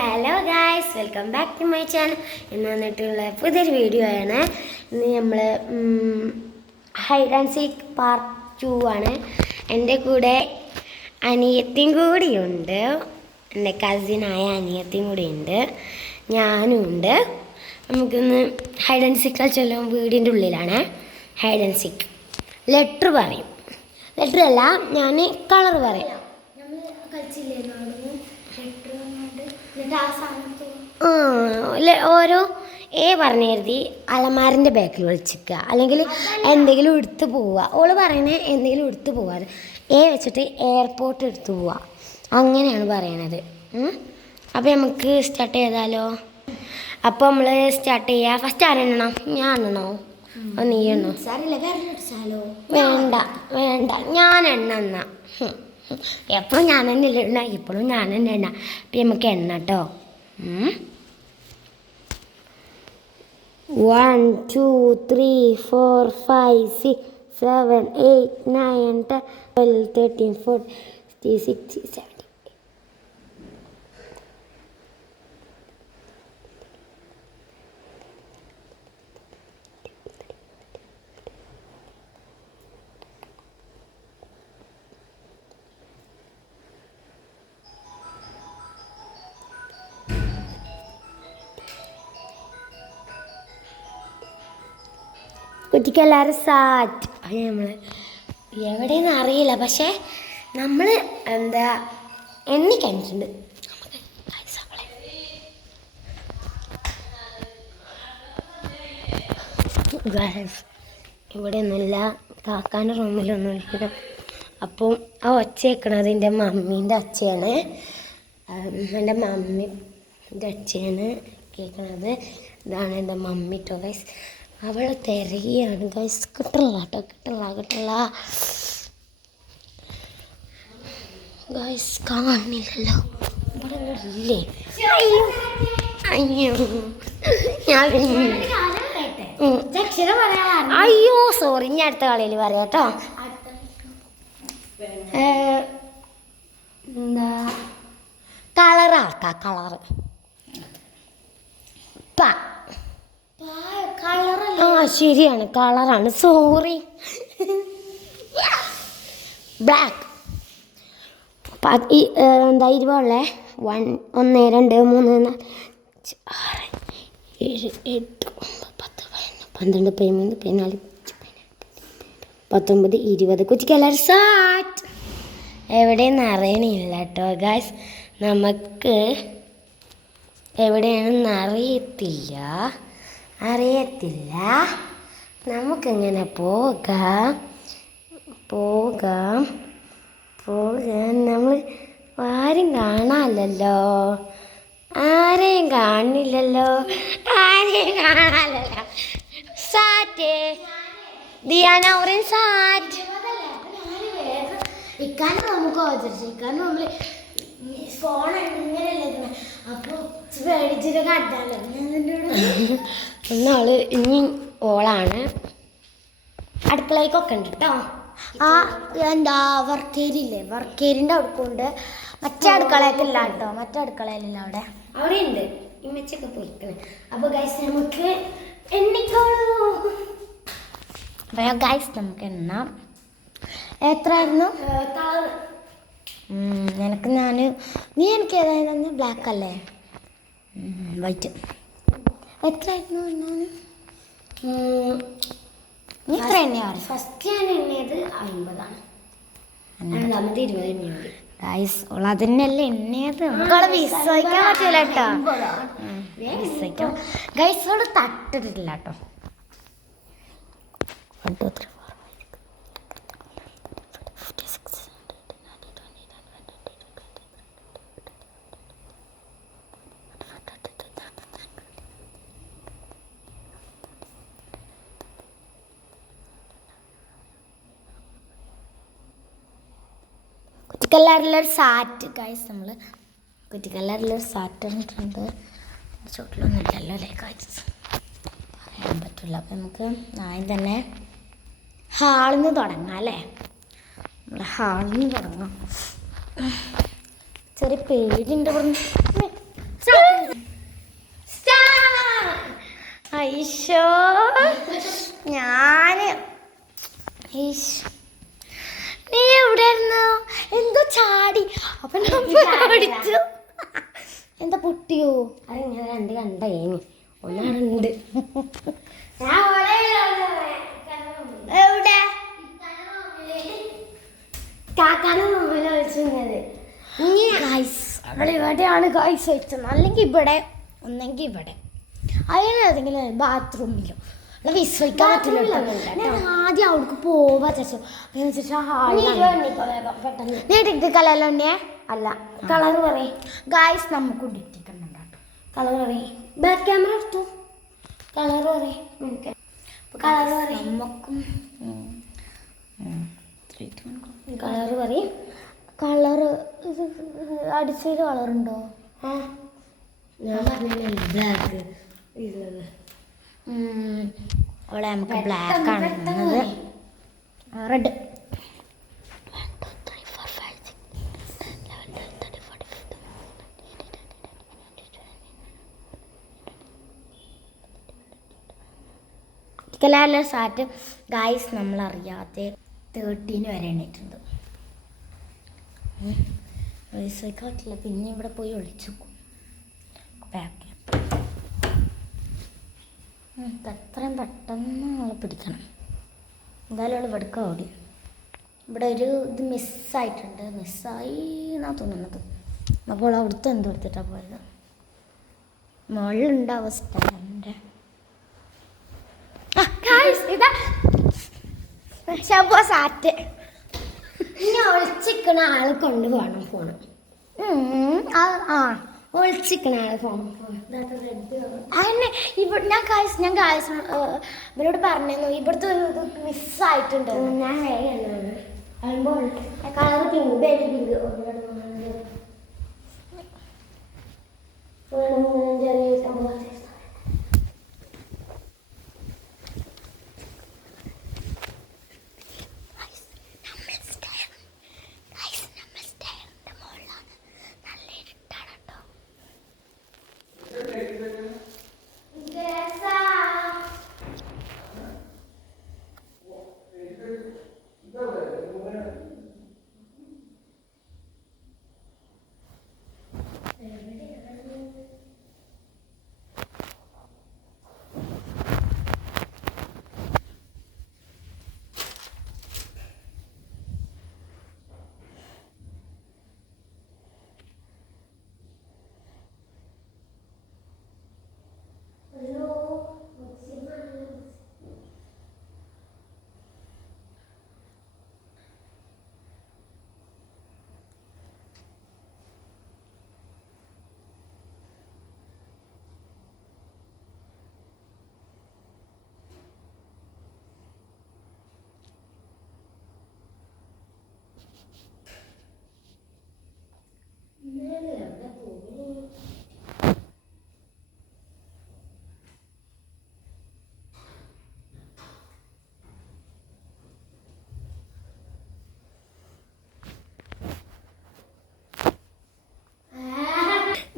Hello guys, welcome back to my channel. ഇന്ന് വന്നിട്ടുള്ള പുതിയൊരു വീഡിയോ ആണ്. ഇന്ന് നമ്മൾ ഹൈഡ് ആൻഡ് സീക്ക് പാർട്ട് 2 ആണ്. എൻ്റെ കൂടെ അനിയത്തിയും കൂടിയുണ്ട്, എൻ്റെ കസിനായ അനിയത്തിയും കൂടിയുണ്ട്, ഞാനും ഉണ്ട്. നമുക്കിന്ന് ഹൈഡ് ആൻഡ് സീക്ക് കളിച്ചല്ലോ. വീടിൻ്റെ ഉള്ളിലാണ് ഹൈഡ് ആൻഡ് സീക്ക്. ലെറ്റർ പറയും, ലെറ്റർ അല്ല, ഞാൻ കളർ പറയാം. ഓരോ പറഞ്ഞു കരുതി അലമാരിൻ്റെ ബാക്കിൽ വിളിച്ചിക്കുക, അല്ലെങ്കിൽ എന്തെങ്കിലും എടുത്ത് പോവുക. ഓള് പറയണത് എന്തെങ്കിലും എടുത്ത് പോവാറ്, വെച്ചിട്ട് എയർപോർട്ട് എടുത്ത് പോവുക, അങ്ങനെയാണ് പറയണത്. അപ്പോൾ നമുക്ക് സ്റ്റാർട്ട് ചെയ്താലോ? അപ്പോൾ നമ്മൾ സ്റ്റാർട്ട് ചെയ്യുക. ഫസ്റ്റ് ആരെണ്ണോ? ഞാൻ എണ്ണണോ? നീ എണ്ണോ? വേണ്ട വേണ്ട, ഞാൻ എണ്ണ എന്നാ. എപ്പോഴും ഞാൻ തന്നെ എണ്ണ, ഇപ്പോഴും ഞാൻ തന്നെ എണ്ണ. അപ്പം നമുക്ക് എണ്ണ കേട്ടോ. 1 2 3 4 5 6 7 8 9 10 12 13 14 16 17. കുട്ടിക്കെല്ലാവരും സാറ്റ്. നമ്മൾ എവിടെയെന്ന് അറിയില്ല, പക്ഷേ നമ്മൾ എണ്ണി കഴിഞ്ഞിട്ടുണ്ട്. ഇവിടെ ഒന്നുമില്ല, കാക്കാൻ്റെ റൂമിലൊന്നുമില്ല. അപ്പം ആ ഒച്ച കേൾക്കണത് എൻ്റെ മമ്മീൻ്റെ ഒച്ചയാണ്. എൻ്റെ മമ്മീൻ്റെ ഒച്ചയാണ് കേൾക്കണത്. ഇതാണ് എൻ്റെ മമ്മി ട്ടോ ഗൈസ്. അവൾ തിരയാണ് ഗൈസ്. കിട്ടില്ല ഗൈസ്. കാണില്ലല്ലോ, ഇവിടെ ഇല്ലേ? അയ്യോ സോറി, ഞാൻ അടുത്ത കളിയിൽ പറയാം കേട്ടോ. എന്താ കളറാക്കാം? കളറ് ശരിയാണ്, കളറാണ്. സോറി. ബ്ലാക്ക്. എന്താ 20 1 2 3 4 6 7 8 9 10 11 12 13 14 15 19 20. കുച്ചിക്കെല്ലാവരും സാറ്റ്. എവിടെയെന്ന് അറിയണില്ല കേട്ടോ ഗായ്സ്. നമുക്ക് എവിടെയാണെന്ന് അറിയത്തില്ല. നമുക്കിങ്ങനെ പോകാം. നമ്മൾ ആരെയും കാണാനില്ലല്ലോ, സാറ്റ്. ദിയാന ഓറൻ സാറ്റ്. ഇക്കാനും നമുക്ക് ഇക്കാനും നമ്മൾ ഫോൺ ഇങ്ങനെയല്ലേ, അപ്പോൾ പേടിച്ചിട്ട് കണ്ടാലോ. ഒന്നാള് ഇനി ഓളാണ്. അടുക്കളയ്ക്കൊക്കെ ഉണ്ട് കേട്ടോ. ആ എന്താ വർക്കേരിയില്ലേ, വർക്കേരിൻ്റെ അടുക്കുണ്ട്. മറ്റേ അടുക്കളയൊക്കെ ഇല്ല കേട്ടോ, മറ്റേ അടുക്കളയിലില്ല. അവിടെ ഉണ്ട്. ഇമ്മച്ചൊക്കെ പോയിക്കണേ. അപ്പോൾ ഗൈസ് നമുക്ക് എണ്ണിക്കോളൂ. അപ്പോൾ ഗൈസ് നമുക്ക് എണ്ണാം. എത്രയായിരുന്നു കളർ? നീ എനിക്ക് ഏതായിരുന്നു? ബ്ലാക്ക് അല്ലേ? വൈറ്റ്. എത്രയായിരുന്നു എണ്ണാൻ? നീ എത്ര എണ്ണയാണ്? ഫസ്റ്റ് ഞാൻ എണ്ണിയത് 50ആണ്, രണ്ടാമത് 20 എണ്ണയാണ്. ഗൈസ് ഓള് അതിനല്ലേ എണ്ണിയത്. നമുക്കവിടെ വിശ്വസിക്കാൻ പറ്റില്ല കേട്ടോ. വിശ്വസിക്കാം ഗൈസ്. ഓള് തട്ടിട്ടില്ല കേട്ടോ. 1 2 3 കുറ്റിക്കല്ലാറിലൊരു സാറ്റ് ഗൈസ്. നമ്മൾ കുറ്റിക്കല്ലാറിലൊരു സാറ്റ് ഇട്ടിട്ടുണ്ട്. ചുട്ടിലൊന്നും ഇല്ലല്ലോ അല്ലേ ഗൈസ്, പറയാൻ പറ്റില്ല. അപ്പം നമുക്ക് ആദ്യം തന്നെ ഹാളിൽ നിന്ന് തുടങ്ങാം അല്ലേ? നമ്മൾ ഹാളിൽ നിന്ന് തുടങ്ങാം. ചെറിയ പേടിയുണ്ട്. ഞാന് നീ എവിടെയായിരുന്നു? എന്തോ ചാടി അപ്പൊ അടിച്ചു. എന്താ പൊട്ടിയോ? അത് ഞാൻ രണ്ട് കണ്ടേനി ഒന്നുണ്ട്. എവിടെ കാക്കാനും മുമ്പിൽ വെച്ചത് അവിടെ ഇവിടെയാണ് ഗൈസ് വെച്ചത്. അല്ലെങ്കിൽ ഇവിടെ ഒന്നെങ്കിൽ ഇവിടെ അതിന് ഏതെങ്കിലും ബാത്റൂമിലോ വിശ്വസിക്കാൻ പറ്റില്ല. ഞാൻ ആദ്യം അവിടേക്ക് പോവാ ചേച്ചു കലല്ലേ അല്ല കളർ പറയും ഗായ്സ്. നമുക്ക് ഇട്ടിട്ടുണ്ടോ കളർ പറയും. ബാക്ക് ക്യാമറ എടുത്തു കളർ പറയും. കളർ പറയും നമുക്കും കളർ പറയും. കളറ് അടിച്ചൊരു കളറുണ്ടോ? ഞാൻ പറഞ്ഞ ബ്ലാക്ക് അവിടെ നമുക്ക് ബ്ലാക്ക് ആണ് റെഡ്. കലാല സാറ്റ് ഗായ്സ് നമ്മളറിയാതെ 13 വരെ എണ്ണിട്ടുണ്ട്. കാട്ടില്ല. പിന്നെ ഇവിടെ പോയി ഒളിച്ചു ബാക്ക്. എത്രയും പെട്ടെന്ന് അവളെ പിടിക്കണം. എന്തായാലും അവൾ ഇവിടേക്ക് ഓടി. ഇവിടെ ഒരു ഇത് മിസ്സായിട്ടുണ്ട്. മിസ്സായി എന്നാണ് തോന്നുന്നത്. അപ്പോൾ അവിടുത്തെ എന്തോ എടുത്തിട്ടാണ് പോയത്. മുകളിലുണ്ട് അവസ്ഥ. ഇതാ സാറ്റ്. ഇനി ഒളിച്ചിക്കണ ആൾ കൊണ്ടുപോകണം ഫോണ്. ഒളിച്ചിക്കണ ആൾ ഫോൺ അതിനെ ഞാൻ ഗായ്സ് ഇവരോട് പറഞ്ഞു ഇവിടുത്തെ ഒരു മിസ്സായിട്ടുണ്ട്. ഞാൻ വേഗം കളർ പിങ്ക് ബേബി പിങ്ക് ചെറിയ സംഭവം.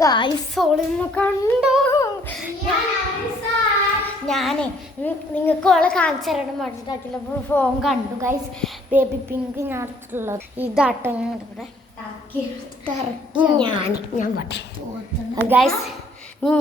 ഗായ്സ് ഓളിന്ന് കണ്ടോ? ഞാനേ നിങ്ങൾക്ക് ഓളെ കാണിച്ചു തരണം പഠിച്ചിട്ടാക്കില്ല. ഫോൺ കണ്ടു ഗായ്സ്. ബേബി പിങ്ക് ഞാൻ എടുത്തിട്ടുള്ളത് ഇതാട്ടോ. ഇവിടെ ഞാൻ പോട്ടെ ഗായ്സ്.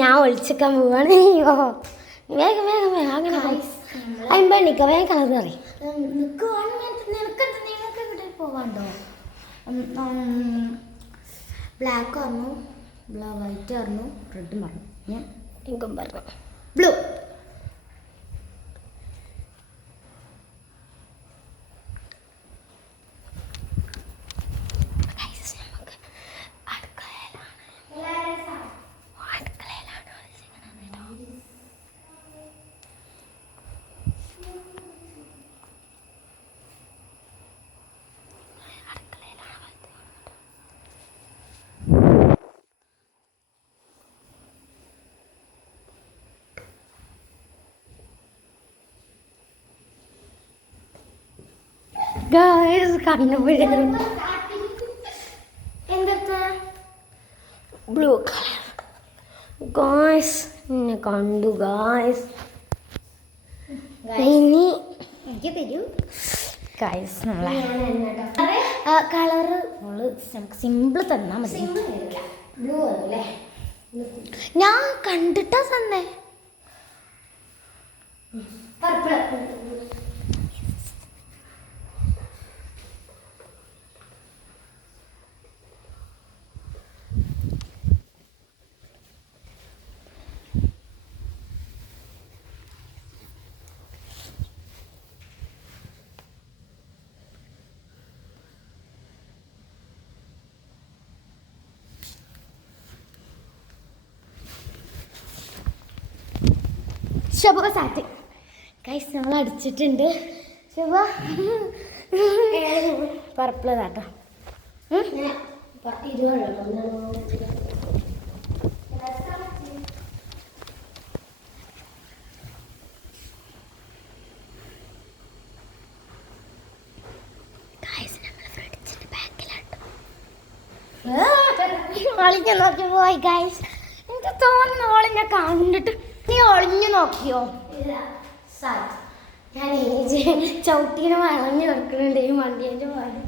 ഞാൻ ഒളിച്ചിക്കാൻ പോവാണ്. അയ്യോ വേഗം വേഗം വേഗം അങ്ങനെ അമ്പണിക്ക വേഗം കളർ പറയും. നിങ്ങൾക്ക് ഇവിടെ പോവാണ്ടോ? ബ്ലാക്ക് പറഞ്ഞു, വൈറ്റ് പറഞ്ഞു, റെഡും പറഞ്ഞു. ഞാൻ ഇങ്കും പറഞ്ഞു ബ്ലൂ. ഗായ്സ് കണ്ടുപിടിച്ചു. എന്തൊക്കെ ബ്ലൂ കളർ ഗായ്സ് എന്നെ കണ്ടു ഗായ്സ്. ഇനി എനിക്ക് തരൂ ഗൈസ് നമ്മളെ കളറ് നമുക്ക് സിമ്പിൾ തന്നാൽ മതി. ബ്ലൂ അല്ലേ? ഞാൻ കണ്ടിട്ടാ തന്നെ. പർപ്പിൾ. ശുഭ സാറ്റ് ഗൈസ് നമ്മൾ അടിച്ചിട്ടുണ്ട്. ശുഭ പർപ്പിൾ താട്ടോ. ഒളിഞ്ഞു നോക്കി പോയി ഗൈസ്. എനിക്ക് തോന്നുന്നു ഓളിഞ്ഞ കണ്ടിട്ട്. നീ ഒളിഞ്ഞു നോക്കിയോ? ഞാൻ ചവിട്ടീനെ വളഞ്ഞു കിടക്കുന്നുണ്ട് ഈ വണ്ടീൻ്റെ പോലെ.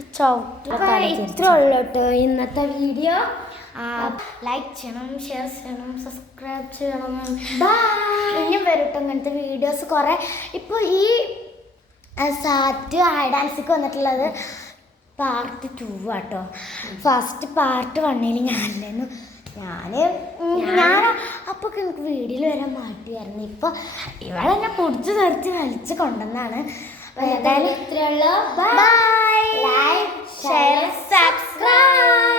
ഇത്ര ഉള്ളു കേട്ടോ ഇന്നത്തെ വീഡിയോ. ലൈക്ക് ചെയ്യണം, ഷെയർ ചെയ്യണം, സബ്സ്ക്രൈബ് ചെയ്യണം. ഇനിയും വരട്ടോ ഇങ്ങനത്തെ വീഡിയോസ് കുറേ. ഇപ്പോൾ ഈ സാറ്റ് ഡാൻസിക്ക് വന്നിട്ടുള്ളത് പാർട്ട് 2 ആട്ടോ. First part 1 ഞാനില്ലായിരുന്നു. ഞാൻ അപ്പോൾ എനിക്ക് വീഡിയോയിൽ വരാൻ മാറ്റിയായിരുന്നു. ഇപ്പോൾ ഇവളെന്നെ പൊടിച്ച് തെറിച്ച് വലിച്ച് കൊണ്ടുവന്നാണ്. ഏതായാലും ഇത്രയുള്ള ബൈ. Like, share, subscribe.